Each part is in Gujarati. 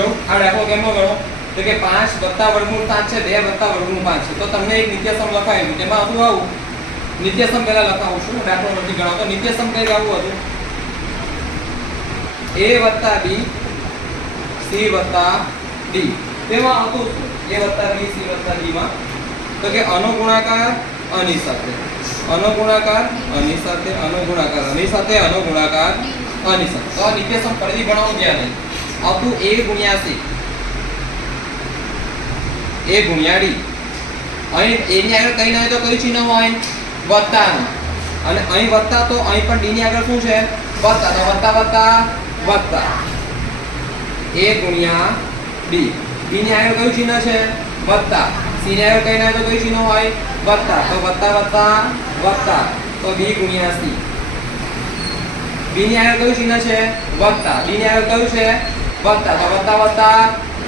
જો આ દાખલો કેમનો ગણો તો કે 5 + વર્ગમૂળ 7 છે 2 + વર્ગમૂળ 5 છે. તો તમને એક નિત્યસમ લખાયેલું તેમાં હતું આવું નિત્યસમ પહેલા લખાવું છું દાખલો નથી ગણાવતો. નિત્યસમ કઈ આવું હતું a + b c + d. તેમાં હતું શું a + b c + d માં તો કે અનુગુણાકાર આની સાથે અનુગુણાકાર આની સાથે અનુગુણાકાર આની સાથે અનુગુણાકાર આની સાથે. તો આ નિત્યસમ ફરીથી ભણાવું ત્યાં નહીં આવતું a × c a × d. અહીં a ની આગળ કઈ નહીં તો કયું ચિહ્ન હોય વત્તાનું અને અહીં વત્તા તો અહીં પણ d ની આગળ શું છે વત્તા તો વત્તા વત્તા વત્તા a × d. b ની આગળ કયું ચિહ્ન છે વત્તા c ની આગળ કઈ નહીં તો કયું ચિહ્ન હોય વત્તા તો વત્તા વત્તા વત્તા તો b × c. b ની આગળ કયું ચિહ્ન છે વત્તા d ની આગળ કયું છે વત્તા તો વત્તા વત્તા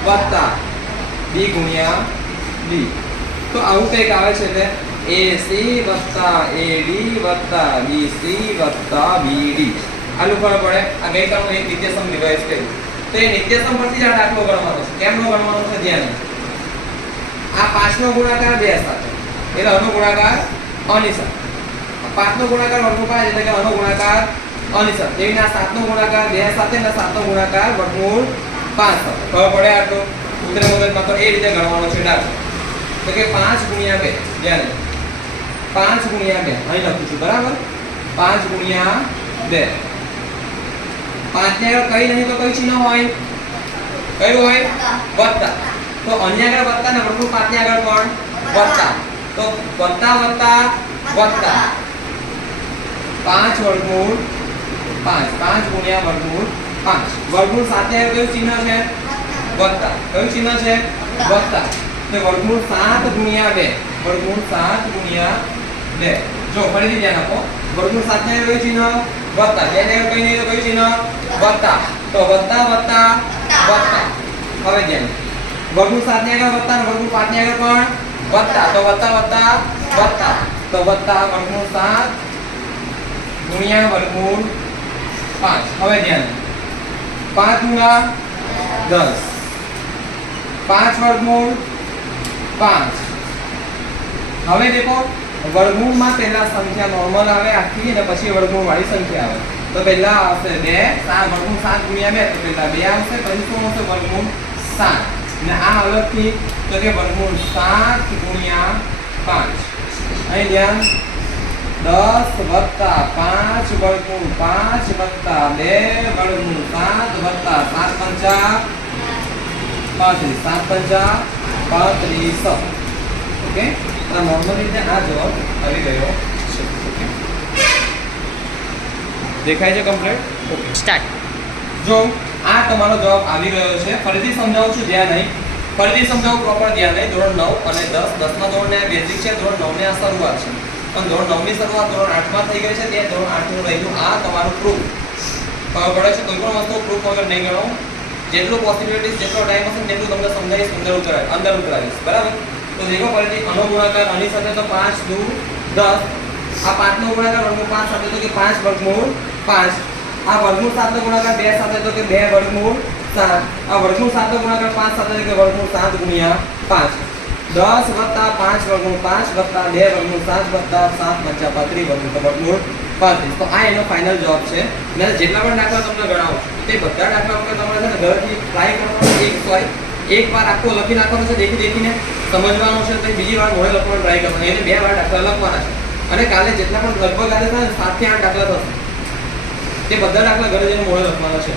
વત્તા b × d. તો આવું કંઈક આવે છે એટલે AC + AD + BC + BD. આનું ખબર પડે આ ગઈકાલનું એક નિત્યસમ રિવાઇઝ કર્યું. તો એ નિત્યસમ પરથી જ આ દાખલો ગણવાનો છે. કેમનો ગણવાનો છે ધ્યાન. આ 5 નો ગુણાકાર 2 સાથે એટલે અનુગુણાકાર આની સાથે. 5 નો ગુણાકાર વર્ગમૂળ 5 એટલે કે અનુગુણાકાર આની સાથે. એવી આ 7 નો ગુણાકાર 2 સાથે અને 7 નો ગુણાકાર વર્ગમૂળ 5 સાથે. ખબર પડે આટલું ઉતરે મગજમાં. તો એ રીતે ગણવાનો છે દાખલો. તો કે 5 × 2 ધ્યાન 5 × 2 અહીં લખું છું બરાબર 5 × 2 5 ને આગળ કઈ નહીં તો કઈ ચિહ્ન હોય કયું હોય વત્તા. તો અન્ય આગળ વત્તા ને વર્ગમૂળ 5 ની આગળ પણ વત્તા તો વત્તા વત્તા વત્તા 5 વર્ગમૂળ 5 5 × વર્ગમૂળ 5 વર્ગમૂળ 7 ને આગળ કયું ચિહ્ન છે વત્તા કયું ચિહ્ન છે વત્તા તો વર્ગમૂળ 7 × 2 વર્ગમૂળ 7 × 2. જો ફરીથી ધ્યાન આપો વર્ગમૂળ 7 ને કયું ચિહ્ન વત્તા 2 ને કઈ નહીં તો કયું ચિહ્ન વત્તા તો વત્તા વત્તા વત્તા. હવે ધ્યાન વર્ગમૂળ 7 ની આગળ વત્તા અને વર્ગમૂળ 5 ની આગળ પણ વત્તા તો વત્તા વત્તા વત્તા તો વત્તા વર્ગમૂળ 7 × વર્ગમૂળ 5. હવે ધ્યાન 5 × 10 5 વર્ગમૂળ 5. હવે દેખો વર્ગમૂળમાં પહેલા સંખ્યા નોર્મલ આવે આખી અને પછી વર્ગમૂળ વાળી સંખ્યા આવે. તો પહેલા આવશે 2 વર્ગમૂળ 7 × 2 તો પહેલા 2 આવશે પછી શું આવશે વર્ગમૂળ 7 અને આ અલગથી તો કે વર્ગમૂળ 7 × 5. અહીં ધ્યાન 10 + 5 વર્ગમૂળ 5 + 2 વર્ગમૂળ 7 + 7 પંચા 35 7 પંચા 35. ઓકે આ નોર્મલ રીતે આ જવાબ આવી ગયો છે. ઓકે દેખાય છે કમ્પ્લીટ. Okay start. જો આ તમારો જવાબ આવી ગયો છે. ફરીથી સમજાવું છું ધ્યાન નહીં ફરીથી સમજાવું પ્રોપર ધ્યાન નહીં. ધોરણ 9 અને 10 10મા ધોરણને બેઝિક છે. ધોરણ 9 ને આ શરૂઆત છે પણ ધોરણ 9 ની શરૂઆત ધોરણ 8 માં થઈ ગઈ છે. ત્યાં ધોરણ 8 નું રહ્યું આ તમારું પ્રૂફ. ખબર પડે છે કોઈ પણ વસ્તુ પ્રૂફ વગર નહીં ગણો. જેટલું પોસિબિલિટીઝ જેટલો ટાઈમ હશે તેટલું તમને સમજાવીશ અંદર ઉતરાવીશ બરાબર. તો દેખો ફરીથી અનુગુણાકાર આની સાથે તો 5 × 2 = 10. આ 5 નો ગુણાકાર વર્ગમૂળ 5 સાથે તો કે 5 વર્ગમૂળ 5. આ વર્ગમૂળ 7 નો ગુણાકાર 2 સાથે તો કે 2 વર્ગમૂળ 7. આ વર્ગમૂળ 7 નો ગુણાકાર 5 સાથે તો કે વર્ગમૂળ 7 × 5. 10 + 5 વર્ગમૂળ 5 + 2 વર્ગમૂળ 7 + 7 પંચા 35 વર્ગમૂળ 35. તો આ એનો ફાઇનલ જવાબ છે. મેં જેટલા પણ દાખલા તમને ગણાવું તે બધા દાખલા વખતે તમારે છે ને ઘરેથી ટ્રાય કરવાનો. એક વાર આખો લખી નાખવાનો છે દેખીને સમજવાનું છે પછી બીજી વાર મોઢે લખવાનો ટ્રાય કરવાનો. એને 2 વાર દાખલા લખવાના છે અને કાલે જેટલા પણ લગભગ આજે થાય 7 થી 8 દાખલા થશે તે બધા દાખલા ઘરે જઈને મોઢે લખવાના છે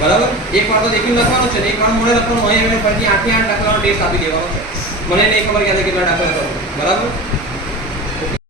બરાબર. એક વાર તો દેખીને લખવાનું છે ને એક વાર મોઢે લખવાનું. અહીં અમે ફરીથી 8 થી 8 દાખલાનો ટેસ્ટ આપી દેવાનો છે. મને નહીં ખબર કે કેટલા દાખલા થશે બરાબર.